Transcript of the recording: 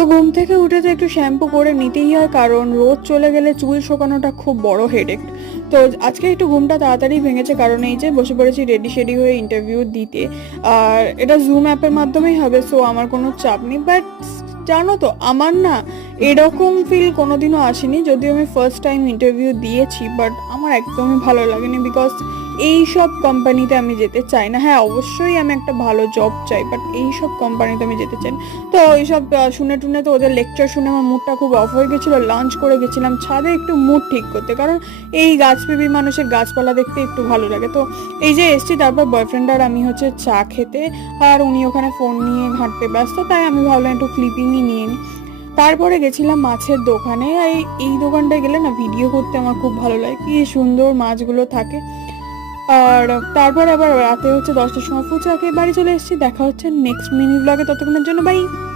তো ঘুম থেকে উঠে তো একটু শ্যাম্পু করে নিতেই হয়, কারণ রোদ চলে গেলে চুল শোকানোটা খুব বড় হেডেক। তো আজকে একটু ঘুমটা তাড়াতাড়ি ভেঙেছে, কারণ এই যে বসে পড়েছি রেডি শেডি হয়ে ইন্টারভিউ দিতে। আর এটা জুম অ্যাপের মাধ্যমেই হবে, সো আমার কোনো চাপ নেই। বাট জানো তো, আমার না এরকম ফিল কোনোদিনও আসেনি, যদিও আমি ফার্স্ট টাইম ইন্টারভিউ দিয়েছি, বাট আমার একদমই ভালো লাগেনি। বিকজ এই সব কোম্পানিতে আমি যেতে চাই না। হ্যাঁ, অবশ্যই আমি একটা ভালো জব চাই, বাট এই সব কোম্পানিতে আমি যেতে চাই না। তো এইসব শুনে টুনে তো ওদের লেকচার শুনে আমার মুডটা খুব অফ হয়ে গেছিলো। লাঞ্চ করে গেছিলাম ছাদে একটু মুড ঠিক করতে, কারণ এই গাছপ্রেমী মানুষের গাছপালা দেখতে একটু ভালো লাগে। তো এই যে এসছি, তারপর বয়ফ্রেন্ড আর আমি হচ্ছে চা খেতে, আর উনি ওখানে ফোন নিয়ে ঘাঁটতে ব্যস্ত, তাই আমি ভাবলাম একটু ক্লিপিংই নিয়ে নিই। তারপরে গেছিলাম মাছের দোকানে। এই দোকানটায় গেলে না ভিডিও করতে আমার খুব ভালো লাগে, কি সুন্দর মাছগুলো থাকে। আর তারপর আবার রাতে হচ্ছে 10টার সময় ফুচকা খেয়ে বাড়ি চলে এসেছি। দেখা হচ্ছে নেক্সট মিনি ব্লগে, ততক্ষণের জন্য বাই।